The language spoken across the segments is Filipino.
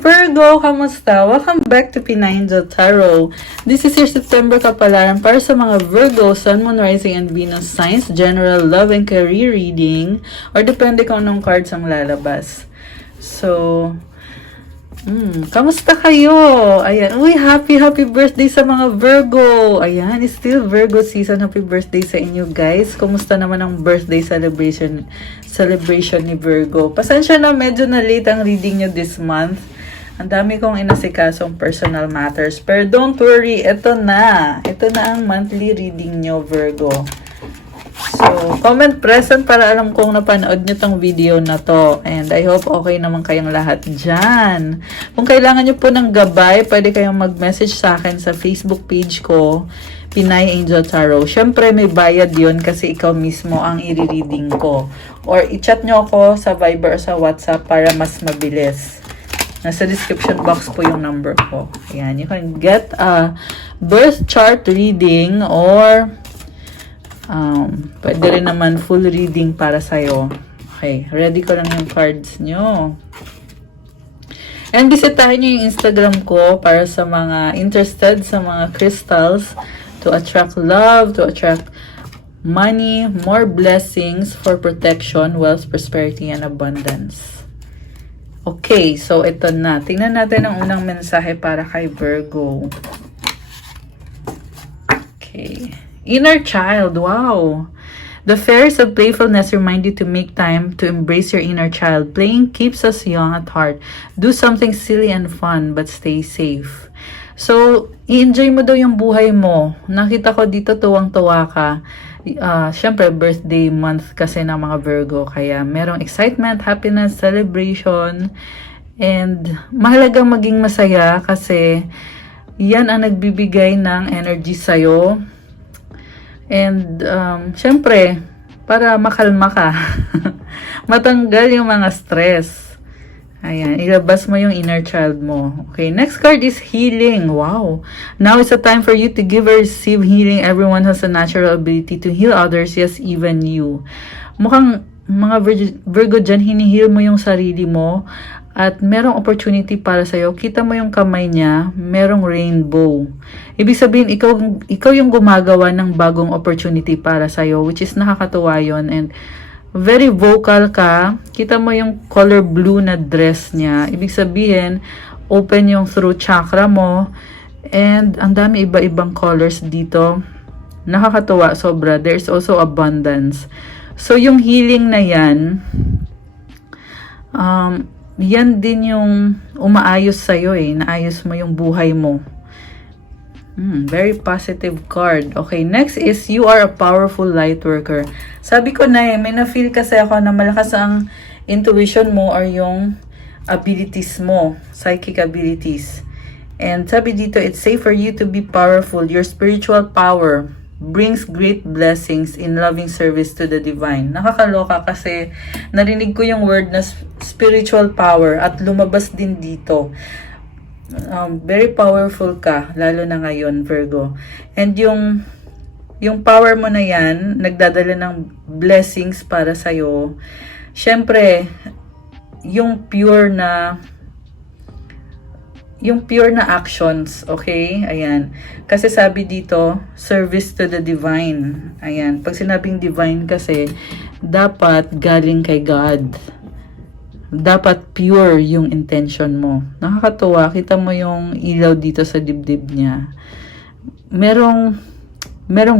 Virgo! Kamusta? Welcome back to Pinay Angel Tarot. This is your September kapalaran para sa mga Virgo, Sun, Moon, Rising, and Venus signs, general love and career reading, or depende kung anong cards ang lalabas. So, kamusta kayo? Ayan. Uy, happy birthday sa mga Virgo. Ayan, it's still Virgo season. Happy birthday sa inyo, guys. Kumusta naman ang birthday celebration ni Virgo? Pasensya na, medyo na late ang reading nyo this month. Ang dami kong inasikasong personal matters. Pero don't worry, ito na. Ito na ang monthly reading nyo, Virgo. So, comment present para alam kong napanood nyo tong video na to. And I hope okay naman kayong lahat dyan. Kung kailangan nyo po ng gabay, pwede kayong mag-message sa akin sa Facebook page ko, Pinay Angel Tarot. Syempre, may bayad yun kasi ikaw mismo ang i-reading ko. Or i-chat nyo ako sa Viber o sa WhatsApp para mas mabilis. Nasa description box po yung number ko. Ayan, you can get a birth chart reading or pwede rin naman full reading para sa'yo. Okay, ready ko lang yung cards nyo. And bisitahin nyo yung Instagram ko para sa mga interested sa mga crystals to attract love, to attract money, more blessings for protection, wealth, prosperity, and abundance. Okay, so ito na. Tingnan natin ang unang mensahe para kay Virgo. Okay. Inner child, wow. The fairies of playfulness remind you to make time to embrace your inner child. Playing keeps us young at heart. Do something silly and fun, but stay safe. So, i-enjoy mo daw yung buhay mo. Nakita ko dito tuwang-tuwa ka. Syempre, birthday month kasi ng mga Virgo. Kaya merong excitement, happiness, celebration. And mahalagang maging masaya kasi yan ang nagbibigay ng energy sa'yo. And, syempre, para makalma ka, matanggal yung mga stress. Ayan, ilabas mo yung inner child mo. Okay, next card is healing. Wow. Now is a time for you to give or receive healing. Everyone has a natural ability to heal others, yes, even you. Mukhang mga Virgo dyan, hinihil mo yung sarili mo at merong opportunity para sa'yo. Kita mo yung kamay niya, merong rainbow. Ibig sabihin, ikaw yung gumagawa ng bagong opportunity para sa'yo, which is nakakatuwa yun. And very vocal ka. Kita mo yung color blue na dress niya. Ibig sabihin, open yung throat chakra mo. And ang dami iba-ibang colors dito. Nakakatuwa sobra. There's also abundance. So, yung healing na yan, yan din yung umaayos sa'yo eh. Naayos mo yung buhay mo. Very positive card. Okay, next is you are a powerful light worker. Sabi ko na may na-feel kasi ako na malakas ang intuition mo or yung abilities mo, psychic abilities. And sabi dito, it's safe for you to be powerful. Your spiritual power brings great blessings in loving service to the divine. Nakakaloka kasi narinig ko yung word na spiritual power at lumabas din dito. Very powerful ka, lalo na ngayon, Virgo. And yung power mo na yan, nagdadala ng blessings para sa'yo. Siyempre, yung pure na actions, okay? Ayan. Kasi sabi dito, service to the divine. Ayan. Pag sinabing divine kasi, dapat galing kay God. Dapat pure yung intention mo. Nakakatuwa. Kita mo yung ilaw dito sa dibdib niya. Merong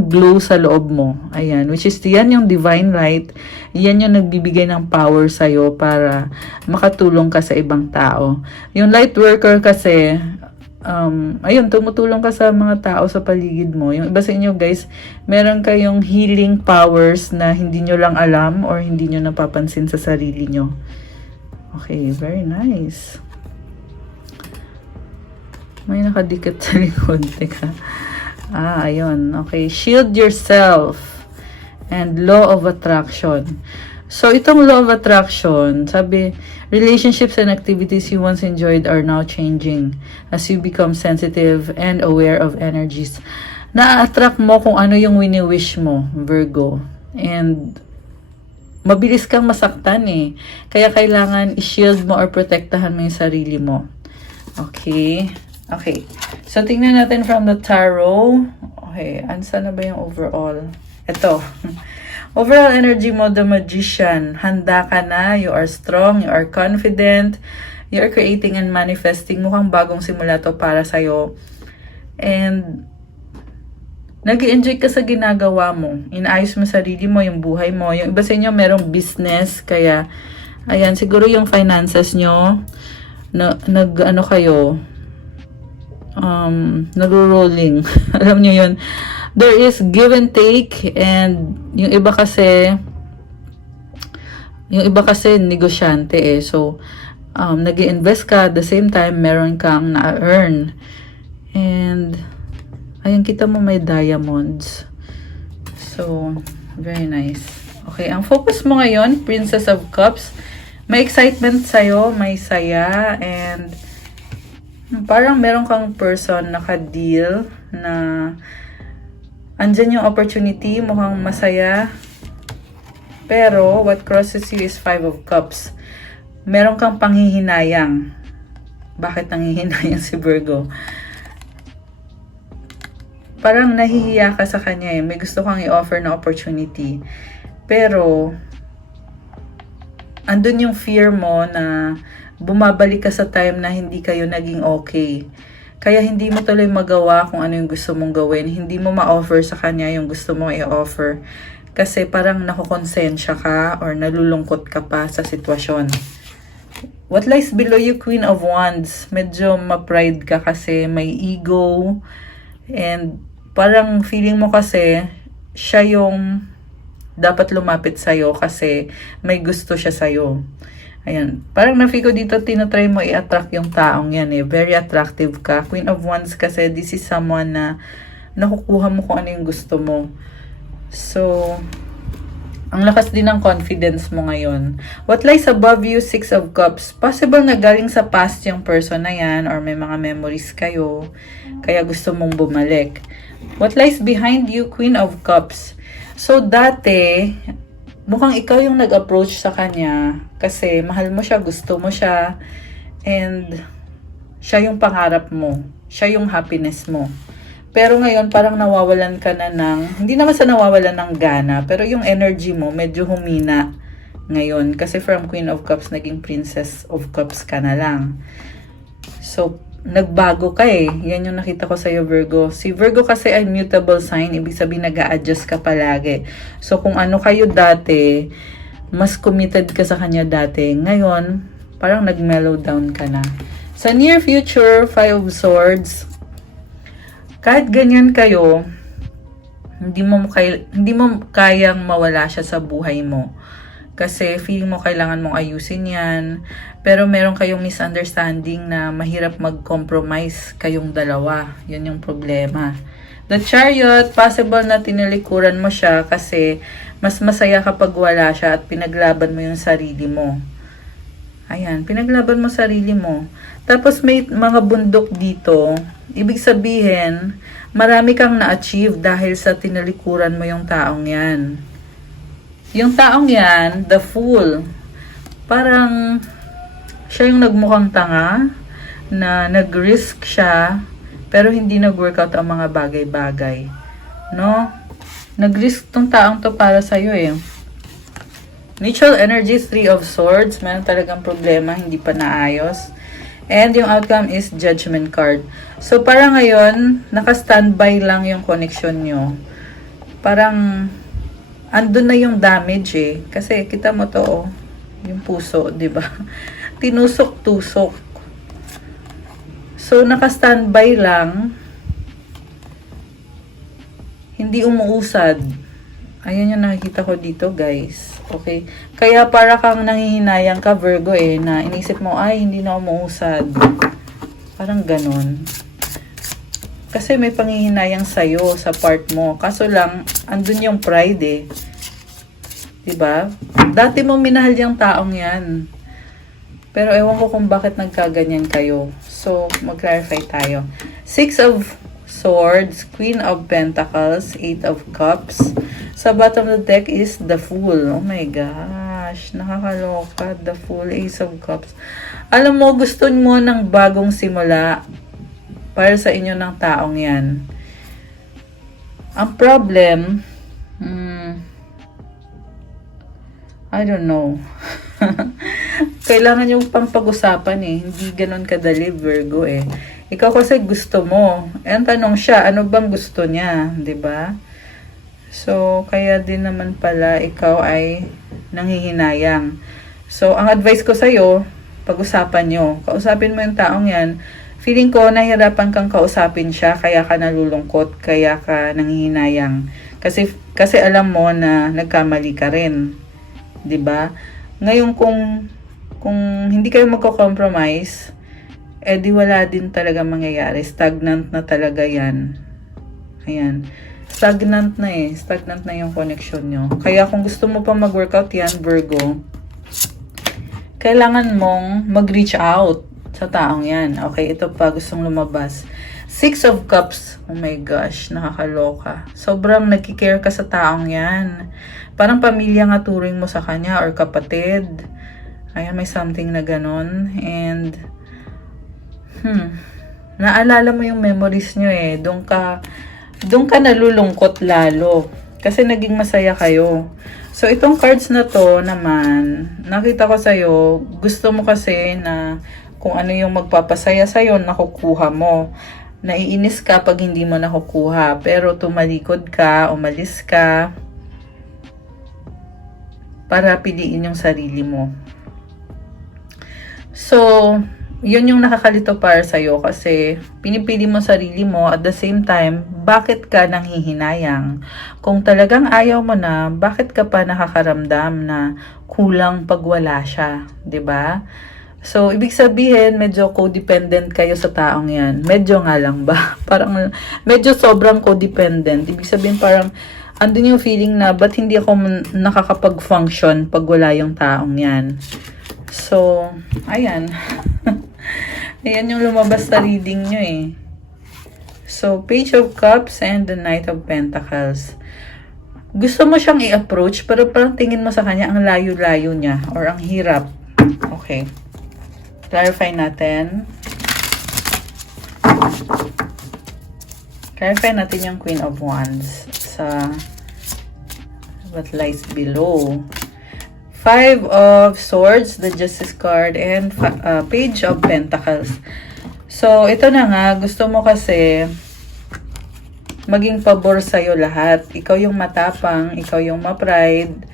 glow sa loob mo. Ayan. Which is, yan yung divine light. Yan yung nagbibigay ng power sa'yo para makatulong ka sa ibang tao. Yung light worker kasi, ayun, tumutulong ka sa mga tao sa paligid mo. Yung iba sa inyo, guys, meron kayong healing powers na hindi nyo lang alam or hindi nyo napapansin sa sarili nyo. Okay, very nice. May nakadikit sa likod. Teka. Ayun. Okay. Shield yourself. And law of attraction. So, itong law of attraction, sabi, relationships and activities you once enjoyed are now changing as you become sensitive and aware of energies. Na-attract mo kung ano yung wini-wish mo, Virgo. And mabilis kang masaktan eh. Kaya kailangan i-shield mo or protektahan mo yung sarili mo. Okay. Okay. So, tingnan natin from the tarot. Okay. Ansa na ba yung overall? Ito. Overall energy mo, the Magician. Handa ka na. You are strong. You are confident. You are creating and manifesting. Mukhang bagong simula to para sa'yo. And nag-enjoy ka sa ginagawa mo. Inaayos mo sarili mo, yung buhay mo. Yung iba sa inyo merong business. Kaya, ayan, siguro yung finances nyo, nag-ano kayo, nag-rolling. Alam nyo yun. There is give and take. And yung iba kasi negosyante eh. So, nag-i-invest ka, at the same time, meron kang na-earn. And, ayan, kita mo may diamonds. So, very nice. Okay, ang focus mo ngayon, Princess of Cups. May excitement sa'yo, may saya, and parang meron kang person naka-deal na andyan yung opportunity, mukhang masaya. Pero, what crosses you is Five of Cups. Meron kang panghihinayang. Bakit nanghihinayang si Virgo? Parang nahihiya ka sa kanya eh. May gusto kang i-offer na opportunity. Pero, andun yung fear mo na bumabalik ka sa time na hindi kayo naging okay. Kaya hindi mo tuloy magawa kung ano yung gusto mong gawin. Hindi mo ma-offer sa kanya yung gusto mong i-offer. Kasi parang nakukonsensya ka or nalulungkot ka pa sa sitwasyon. What lies below you, Queen of Wands? Medyo ma-pride ka kasi may ego. And parang feeling mo kasi siya yung dapat lumapit sa'yo kasi may gusto siya sa'yo. Ayan. Parang na-feel ko dito, tinatry mo i-attract yung taong yan eh. Very attractive ka. Queen of Wands kasi this is someone na nakukuha mo kung ano yung gusto mo. So, ang lakas din ng confidence mo ngayon. What lies above you, Six of Cups. Possible na galing sa past yung person na yan or may mga memories kayo. Kaya gusto mong bumalik. What lies behind you, Queen of Cups. So, dati, mukhang ikaw yung nag-approach sa kanya kasi mahal mo siya, gusto mo siya, and siya yung pangarap mo. Siya yung happiness mo. Pero ngayon, parang nawawalan ka na ng, hindi naman sa nawawalan ng gana, pero yung energy mo medyo humina ngayon. Kasi from Queen of Cups, naging Princess of Cups ka na lang. So, nagbago ka eh. Yan yung nakita ko sa'yo, Virgo. Si Virgo kasi ay mutable sign. Ibig sabihin, nag-a-adjust ka palagi. So, kung ano kayo dati, mas committed ka sa kanya dati. Ngayon, parang nag-mellow down ka na. Sa near future, Five of Swords, kahit ganyan kayo, hindi mo kayang mawala siya sa buhay mo. Kasi feeling mo kailangan mong ayusin yan. Pero meron kayong misunderstanding na mahirap mag-compromise kayong dalawa. Yun yung problema. The Chariot, possible na tinilikuran mo siya kasi mas masaya kapag wala siya at pinaglaban mo yung sarili mo. Ayan, pinaglaban mo sarili mo. Tapos may mga bundok dito. Ibig sabihin, marami kang na-achieve dahil sa tinalikuran mo yung taong yan. Yung taong yan, the Fool, parang siya yung nagmukhang tanga, na nag-risk siya, pero hindi nag-workout ang mga bagay-bagay. No? Nag-risk tong taong to para sa'yo eh. Mutual energy, Three of Swords, meron talagang problema, hindi pa naayos. And yung outcome is Judgment card. So, parang ngayon, naka-standby lang yung connection nyo. Parang, andun na yung damage eh. Kasi, kita mo to, oh, yung puso, di ba? Tinusok-tusok. So, naka-standby lang. Hindi umuusad. Ayan yung nakikita ko dito, guys. Okay? Kaya para kang nanghihinayang ka, Virgo eh, na inisip mo, ay, hindi na umuusad. Parang ganun. Kasi may panghihinayang sa'yo sa part mo. Kaso lang, andun yung pride eh. Diba? Dati mo minahal yung taong yan. Pero ewan ko kung bakit nagkaganyan kayo. So, mag-clarify tayo. Six of Swords, Queen of Pentacles, Eight of Cups. Sa bottom of the deck is the Fool. Oh my God. gosh, nakakaloka. The Fool, Ace of Cups. Alam mo, gusto mo ng bagong simula para sa inyo ng taong yan. Ang problem, I don't know. Kailangan yung pampag-usapan eh. Hindi ganun kadali, Virgo eh. Ikaw kasi gusto mo. Eh, ang tanong siya, ano bang gusto niya? 'Di ba? So, kaya din naman pala ikaw ay nanghihinayang. So, ang advice ko sa'yo, pag-usapan nyo. Kausapin mo yung taong yan. Feeling ko, nahihirapan kang kausapin siya, kaya ka nalulungkot, kaya ka nanghihinayang. Kasi alam mo na nagkamali ka rin. 'Di ba? Ngayon kung hindi kayo magko-compromise, eh di wala din talaga mangyayari. Stagnant na talaga 'yan. Ayan. Stagnant na eh. Stagnant na yung connection nyo. Kaya kung gusto mo pa mag-workout yan, Virgo, kailangan mong mag-reach out sa taong yan. Okay, ito pa gustong lumabas. Six of Cups. Oh my gosh, nakakaloka. Sobrang nagkikare ka sa taong yan. Parang pamilya nga turing mo sa kanya or kapatid. Ayan, may something na ganon. And, naalala mo yung memories nyo eh. Doon ka nalulungkot lalo. Kasi naging masaya kayo. So, itong cards na to naman, nakita ko sa'yo, gusto mo kasi na kung ano yung magpapasaya sa'yo, nakukuha mo. Naiinis ka pag hindi mo nakukuha. Pero tumalikod ka, umalis ka, para piliin yung sarili mo. So, yun yung nakakalito para sa'yo kasi pinipili mo sarili mo at the same time, bakit ka nanghihinayang? Kung talagang ayaw mo na, bakit ka pa nakakaramdam na kulang pag wala siya? 'Di ba? So, ibig sabihin, medyo codependent kayo sa taong yan. Medyo nga lang ba? Parang, medyo sobrang codependent. Ibig sabihin, parang, andun yung feeling na, ba't hindi ako nakakapag-function pag wala yung taong yan? So, ayan. Ayan yung lumabas sa reading nyo eh. So, Page of Cups and the Knight of Pentacles. Gusto mo siyang i-approach, pero parang tingin mo sa kanya, ang layo-layo niya, or ang hirap. Okay. Clarify natin. Clarify natin yung Queen of Wands sa what lies below. Five of Swords, the Justice card, and Page of Pentacles. So, ito na nga, gusto mo kasi maging pabor sa'yo lahat. Ikaw yung matapang, ikaw yung ma-pride,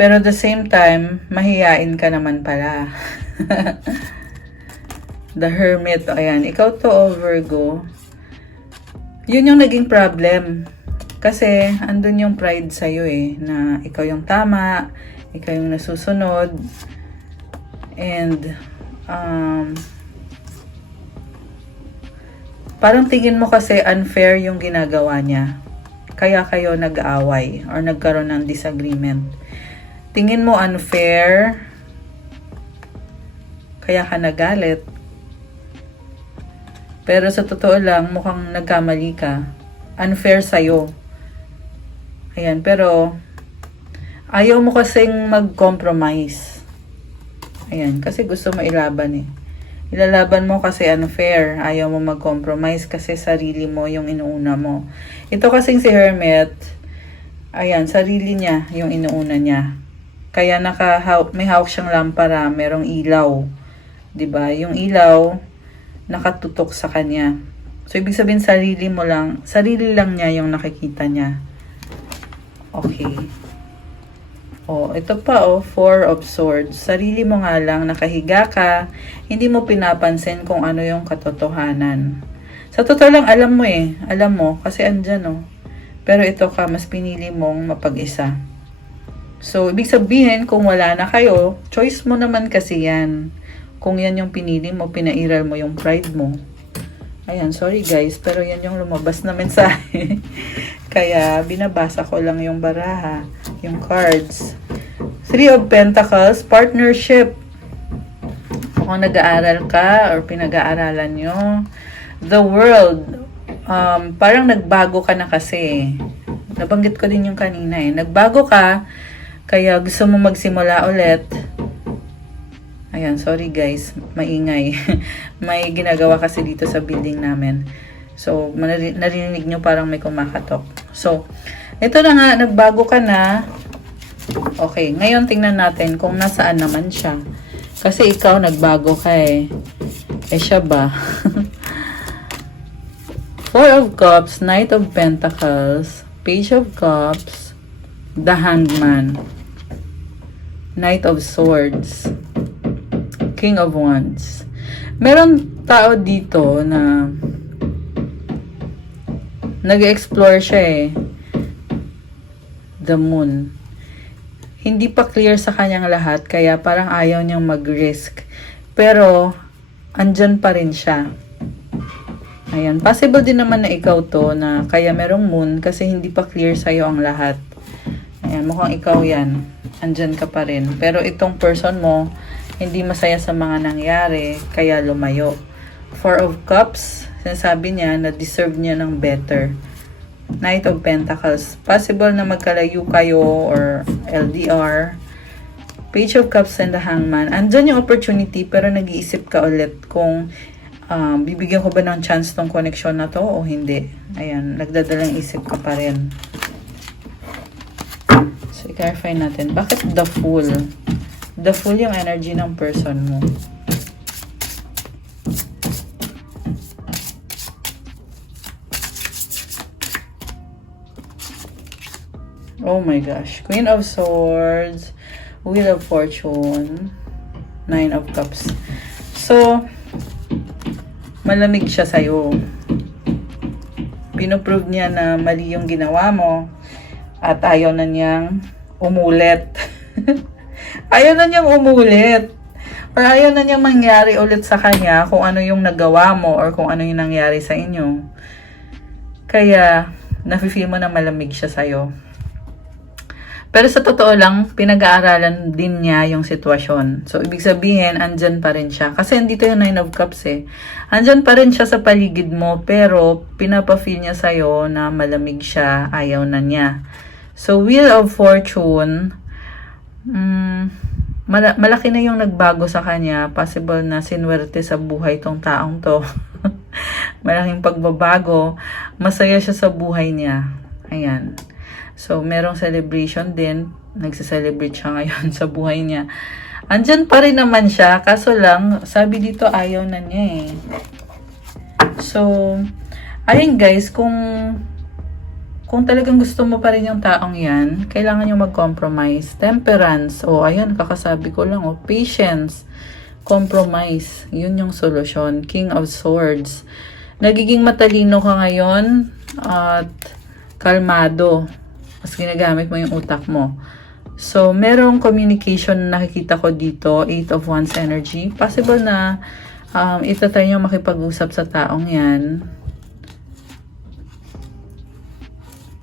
pero at the same time, mahiyain ka naman pala. The Hermit, ayan. Ikaw to, oh, Virgo. Yun yung naging problem. Kasi, andun yung pride sa'yo eh, na ikaw yung tama, ikaw yung nasusunod, and, parang tingin mo kasi unfair yung ginagawa niya. Kaya kayo nag-aaway or nagkaroon ng disagreement. Tingin mo unfair, kaya ka nagalit. Pero sa totoo lang, mukhang nagkamali ka. Unfair sa'yo. Ayan, pero ayaw mo kasing mag-compromise. Ayan, kasi gusto mo ilaban eh. Ilalaban mo kasi unfair. Ayaw mo mag-compromise kasi sarili mo yung inuuna mo. Ito kasing si Hermit, ayan, sarili niya yung inuuna niya. Kaya may hawak siyang lampara, merong ilaw. 'Di ba? Yung ilaw nakatutok sa kanya. So, ibig sabihin sarili lang niya yung nakikita niya. Okay. Oh, ito pa oh, Four of Swords. Sarili mo nga lang, nakahiga ka, hindi mo pinapansin kung ano yung katotohanan. Sa totoo lang, alam mo eh. Alam mo, kasi andyan oh. Pero ito ka, mas pinili mong mapag-isa. So, ibig sabihin, kung wala na kayo, choice mo naman kasi yan. Kung yan yung pinili mo, pinairal mo yung pride mo. Ayan, sorry guys, pero yan yung lumabas na mensahe. Kaya, binabasa ko lang yung baraha, yung cards. Three of Pentacles, partnership. Kung nag-aaral ka or pinag-aaralan nyo. The World, parang nagbago ka na kasi. Nabanggit ko din yung kanina eh. Nagbago ka Kaya gusto mo magsimula ulit. Ayan, sorry guys, maingay. May ginagawa kasi dito sa building namin. So, narinig nyo parang may kumakatok. So, ito na nga, nagbago ka na. Okay, ngayon tingnan natin kung nasaan naman siya. Kasi ikaw nagbago ka eh. Eh siya ba? Four of Cups, Knight of Pentacles, Page of Cups, The Hangman, Knight of Swords, King of Wands. Meron tao dito na nag-explore siya eh. The Moon. Hindi pa clear sa kanyang lahat, kaya parang ayaw niyang mag-risk. Pero, andyan pa rin siya. Ayan. Possible din naman na ikaw to, na kaya merong moon, kasi hindi pa clear sa'yo ang lahat. Ayan, mukhang ikaw yan. Andyan ka pa rin. Pero itong person mo, hindi masaya sa mga nangyari, kaya lumayo. Four of Cups, sinasabi niya na deserve niya ng better. Knight of Pentacles, possible na magkalayo kayo or LDR. Page of Cups and the Hangman, andyan yung opportunity pero nag-iisip ka ulit kung bibigyan ko ba ng chance tong connection na to o hindi. Ayan, nagdadalang isip ka pa rin. So, i-clarify natin. Bakit the Fool? The Fool yung energy ng person mo. Oh my gosh. Queen of Swords, Wheel of Fortune, Nine of Cups. So, malamig siya sa'yo. Pinoprove niya na mali yung ginawa mo at ayaw na niyang umulit. Ayaw na niyang umulit. Or ayaw na niyang mangyari ulit sa kanya kung ano yung nagawa mo or kung ano yung nangyari sa inyo. Kaya, nafe-feel mo na malamig siya sa'yo. Pero sa totoo lang, pinag-aaralan din niya yung sitwasyon. So, ibig sabihin, andyan pa rin siya. Kasi andito yung Nine of Cups eh. Andyan pa rin siya sa paligid mo, pero pinapa-feel niya sa'yo na malamig siya, ayaw na niya. So, Wheel of Fortune, malaki na yung nagbago sa kanya. Possible na sinwerte sa buhay tong taong to. Malaking pagbabago. Masaya siya sa buhay niya. Ayan. So, merong celebration din. Nagse-celebrate siya ngayon sa buhay niya. Andyan pa rin naman siya. Kaso lang, sabi dito, ayaw na niya eh. So, ayun guys, kung talagang gusto mo pa rin yung taong yan, kailangan nyo mag-compromise. Temperance. O, ayun, kakasabi ko lang. O, patience. Compromise. Yun yung solusyon. King of Swords. Nagiging matalino ka ngayon at kalmado. Mas ginagamit mo yung utak mo. So, merong communication na nakikita ko dito. Eight of Wands energy. Possible na itatry nyo makipag-usap sa taong yan.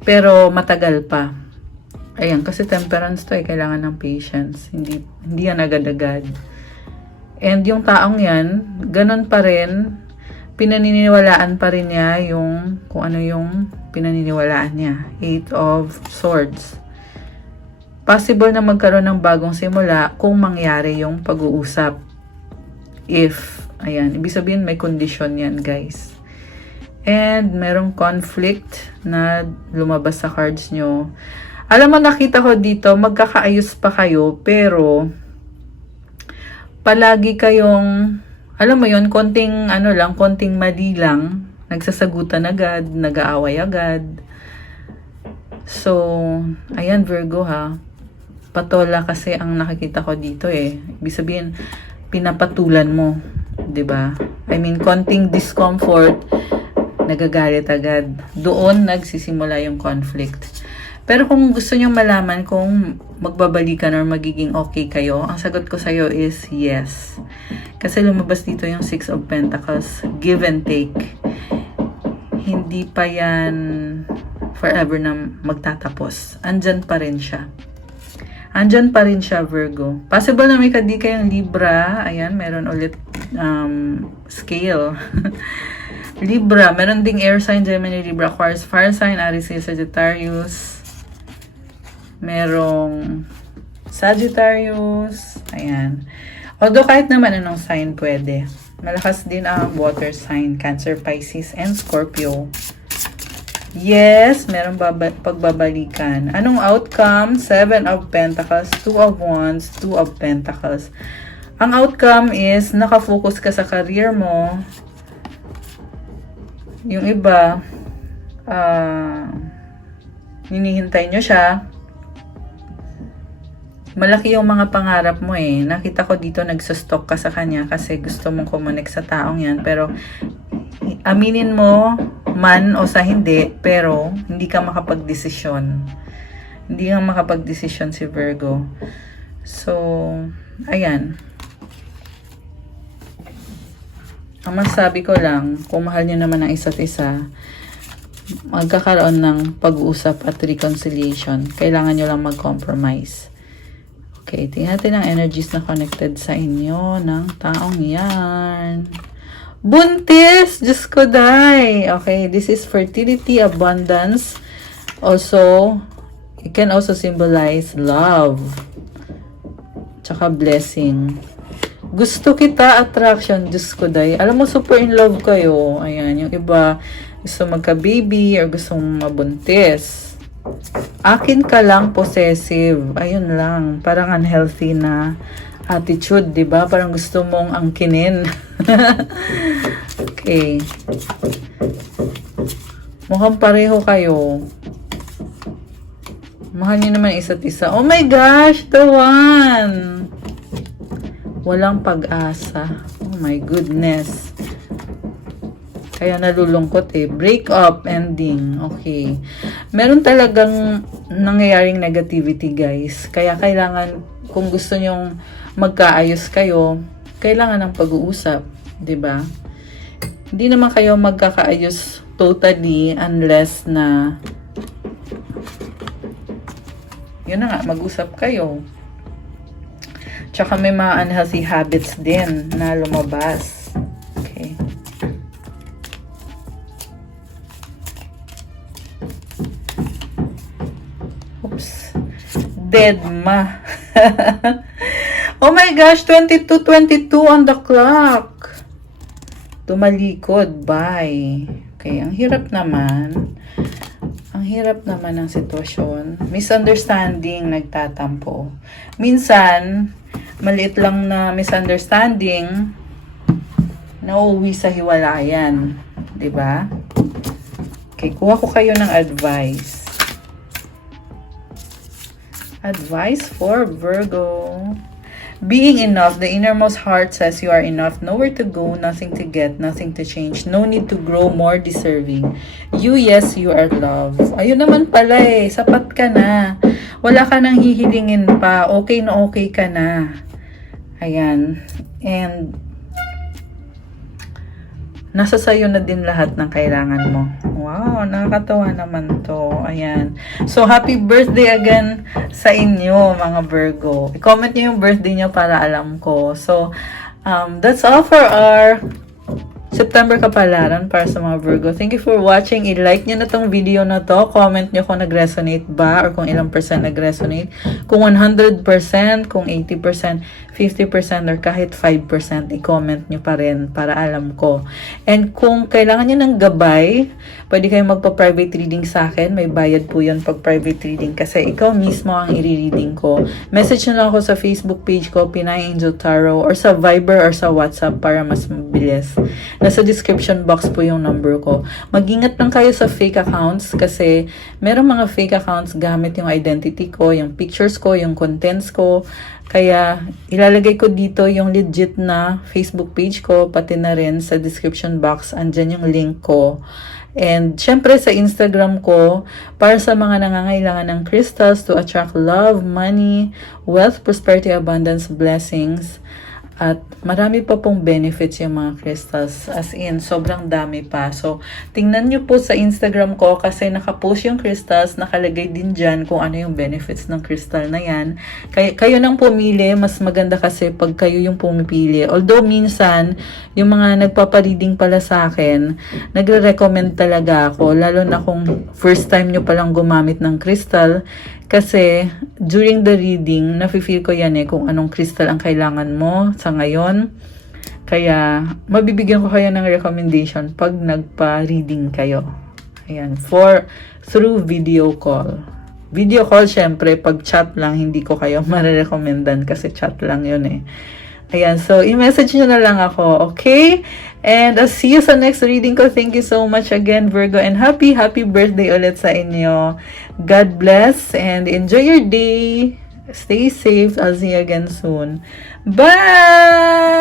Pero matagal pa. Ayan, kasi temperance to eh. Kailangan ng patience. Hindi yan agad-agad. And yung taong yan, ganun pa rin. Pinaniniwalaan pa rin niya yung kung ano yung pinaniniwalaan niya. Eight of Swords. Possible na magkaroon ng bagong simula kung mangyari yung pag-uusap. If, ayan, ibig sabihin may condition yan guys. And merong conflict na lumabas sa cards nyo. Alam mo, nakita ko dito, magkakaayos pa kayo, pero palagi kayong alam mo yon, konting konting mali lang, nagsasagutan agad, nag-aaway agad. So, ayan Virgo ha. Patola kasi ang nakikita ko dito eh. Ibig sabihin, pinapatulan mo, 'di ba? I mean, konting discomfort, nagagalit agad. Doon nagsisimula yung conflict. Pero kung gusto niyo malaman kung magbabalikan or magiging okay kayo, ang sagot ko sa'yo is yes. Kasi lumabas dito yung Six of Pentacles, give and take. Hindi pa yan forever na magtatapos. Andyan pa rin siya. Andyan pa rin siya, Virgo. Possible na may kadika yung Libra. Ayan, meron ulit scale. Libra, meron ding air sign, Gemini, Libra, Aquarius, fire sign, Aries, Sagittarius. Merong Sagittarius. Ayan. Although kahit naman anong sign pwede. Malakas din ang water sign, Cancer, Pisces, and Scorpio. Yes, meron pagbabalikan. Anong outcome? 7 of Pentacles, 2 of Wands, 2 of Pentacles. Ang outcome is nakafocus ka sa career mo. Yung iba, hinihintay nyo siya. Malaki yung mga pangarap mo eh. Nakita ko dito nagsustok ka sa kanya kasi gusto mong kumonek sa taong yan. Pero aminin mo man o sa hindi, pero hindi ka makapagdesisyon. Hindi ka makapagdesisyon si Virgo. So, ayan. Ang masabi ko lang, kung mahal niyo naman ang isa't isa, magkakaroon ng pag-uusap at reconciliation. Kailangan nyo lang mag-compromise. Okay, tingnan natin ang energies na connected sa inyo ng taong yan. Buntis! Diyos ko, day! Okay, this is fertility, abundance. Also, it can also symbolize love. Tsaka blessing. Gusto kita, attraction. Diyos ko, day. Alam mo, super in love kayo. Ayan, yung iba gusto magka-baby or gusto mabuntis. Akin ka lang, possessive. Ayun lang. Parang unhealthy na attitude, di ba? Parang gusto mong angkinin. Okay. Mukhang pareho kayo. Mahal niyo naman isa't isa. Oh my gosh! The one! Walang pag-asa. Oh my goodness. Kaya nalulungkot eh. Break up, ending. Okay. Meron talagang nangyayaring negativity, guys. Kaya kailangan, kung gusto nyong magkaayos kayo, kailangan ng pag-uusap. 'Di ba? Hindi naman kayo magkakaayos totally unless na yun na nga, mag-usap kayo. Tsaka may mga unhealthy habits din na lumabas. Okay. Oops. Deadma. Oh my gosh, 22:22 on the clock. Tumalikod. Bye. Okay, ang hirap naman. Ang hirap naman ng sitwasyon. Misunderstanding, nagtatampo. Minsan, maliit lang na misunderstanding, nauuwi sa hiwalayan. 'Di ba? Okay, kuha ko kayo ng advice. Advice for Virgo. Being enough, the innermost heart says you are enough. Nowhere to go, nothing to get, nothing to change. No need to grow more deserving. You, yes, you are loved. Ayun naman pala eh, sapat ka na. Wala ka nang hihilingin pa. Okay na okay ka na. Ayan. And nasa sayo na din lahat ng kailangan mo. Wow, nakakatawa naman to. Ayan. So, happy birthday again sa inyo, mga Virgo. I-comment nyo yung birthday nyo para alam ko. So, that's all for our September kapalaran para sa mga Virgo. Thank you for watching. I-like nyo na tong video na to. Comment nyo kung nag-resonate ba or kung ilang percent nag-resonate. Kung 100%, kung 80%, 50% or kahit 5%, i-comment nyo pa rin para alam ko. And kung kailangan nyo ng gabay, pwede kayong magpa-private reading sa akin. May bayad po yun pag private reading kasi ikaw mismo ang i-reading ko. Message nyo lang ako sa Facebook page ko, Pinay Angel Tarot, or sa Viber or sa WhatsApp para mas mabilis. Nasa description box po yung number ko. Mag-ingat lang kayo sa fake accounts kasi merong mga fake accounts gamit yung identity ko, yung pictures ko, yung contents ko. Kaya ilalagay ko dito yung legit na Facebook page ko, pati na rin sa description box, andyan yung link ko. And syempre sa Instagram ko, para sa mga nangangailangan ng crystals to attract love, money, wealth, prosperity, abundance, blessings. At marami pa pong benefits yung mga crystals. As in, sobrang dami pa. So, tingnan nyo po sa Instagram ko kasi nakapost yung crystals. Nakalagay din dyan kung ano yung benefits ng crystal na yan. Kayo nang pumili. Mas maganda kasi pag kayo yung pumipili. Although minsan, yung mga nagpapareading pala sa akin, nagre-recommend talaga ako. Lalo na kung first time nyo palang gumamit ng crystal. Kasi, during the reading, nafe-feel ko yan kung anong crystal ang kailangan mo sa ngayon. Kaya, mabibigyan ko kayo ng recommendation pag nagpa-reading kayo. Ayan, through video call. Video call, syempre, pag chat lang, hindi ko kayo marirekomendan kasi chat lang yun Ayan, so i-message nyo na lang ako, okay? And I'll see you sa next reading ko. Thank you so much again, Virgo, and happy birthday ulit sa inyo. God bless and enjoy your day. Stay safe. I'll see you again soon. Bye!